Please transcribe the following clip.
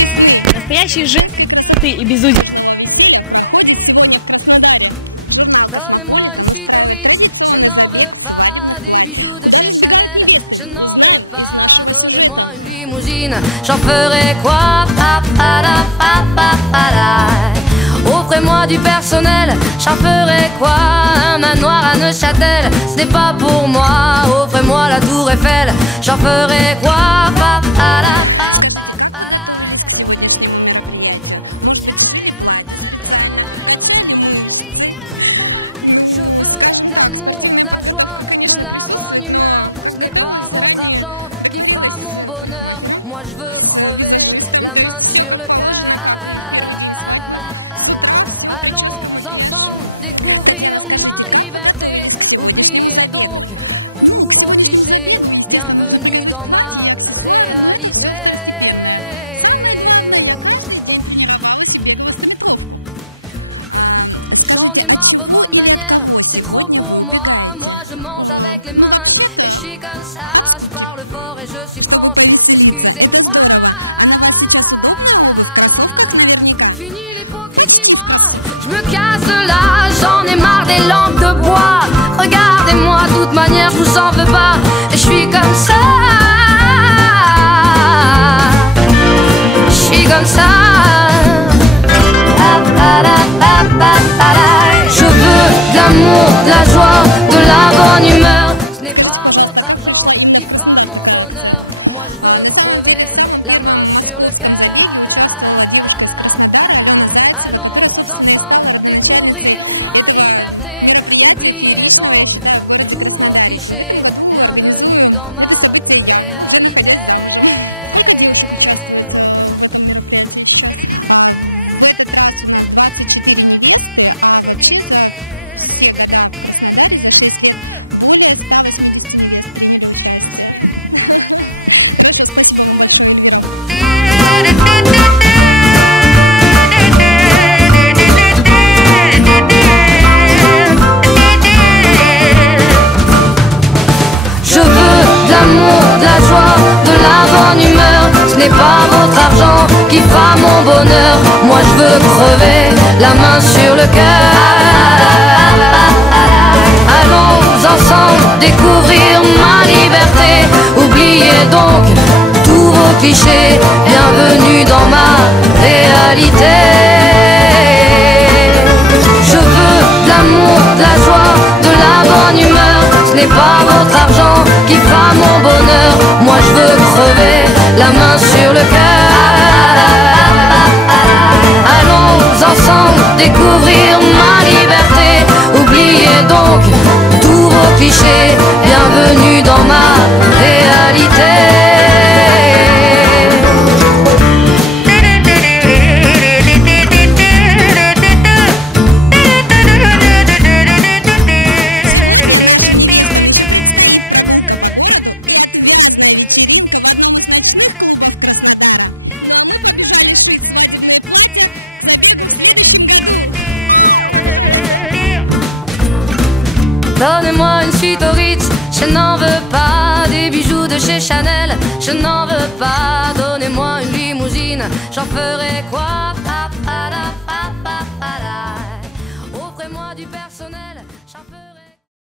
весны, настоящей женской красоты и безудержного веселья проходит сегодня в Краснодаре. Журнал «Космополитен» устраивает традиционный забег в свадебных платьях. Куда же сбегают невесты? Узнаем из нашего сюжета. Offrez-moi du personnel, j'en ferai quoi? Un manoir à Neuchâtel, ce n'est pas pour moi. Offrez-moi la tour Eiffel, j'en ferai quoi? Скажите, как вы готовились к сегодняшнему мероприятию? Может быть, шили платье специально, качали мышцы? Ну, скажем так, спортивная подготовка, конечно, присутствует, но как готовилась заранее, договорилась с парикмахером, с визажистом, то есть все как положено, как и в первый день свадьбы. С утра все, прическа, макияж. Татьяна, скажите, как вы готовились к сегодняшнему забегу? Ну, к сегодняшнему забегу, естественно, нужно приготовить платье и аксессуары, но это все второстепенное. Самое главное, я каждый день тренировалась и бегала 100-метровку. Скажите, от чего или от кого сегодня вы убегаете? Ну, вообще-то, от скуки. Чтобы повеселиться. Это здорово. А на вас сейчас удобная обувь? В кроссовках наверняка? Почти в кроссовках. Скажите, пожалуйста, а как пришла именно в Краснодар такая акция? На самом деле, в самом первом московском забеге участвовала девушка из Краснодара, Алена Зайцева, которая, собственно, и стала родоначальницей этого мероприятия фееричного, я считаю, в городе Краснодаре. И в этом году организую это событие я, уже находясь замужем. Сколько девушек участвует в этом мероприятии сейчас? В этот раз у нас 24 невесты, а вообще за все года в Краснодаре, за 6 лет, более 180 невест приняли участие. Хорошо, спасибо вам большое, Эльвира. Je veux de l'amour, de la joie, de la bonne humeur. Ce n'est pas votre argent qui fera mon bonheur. Moi je veux crever la main sur le cœur. Allons ensemble découvrir ma liberté. Oubliez donc tous vos clichés. Bienvenue dans ma réalité. Je veux de l'amour, de la joie, de la bonne humeur. Ce n'est pas votre argent qui fera mon bonheur. Moi je veux crever la main sur le cœur. Allons ensemble découvrir ma liberté. Oubliez donc tous vos clichés. Bienvenue dans ma réalité. Нашим невестам еще предстоит прогулка по городу и отвязная вечеринка в одном из ночных клубов Краснодара. Ну а мы побежали шить свадебные платья к забегу в следующем году. Побежали! Donnez-moi une suite au Ritz, je n'en veux pas. Des bijoux de chez Chanel, je n'en veux pas. Donnez-moi une limousine, j'en ferai quoi? Pa, pa, da, pa, pa, pa, da.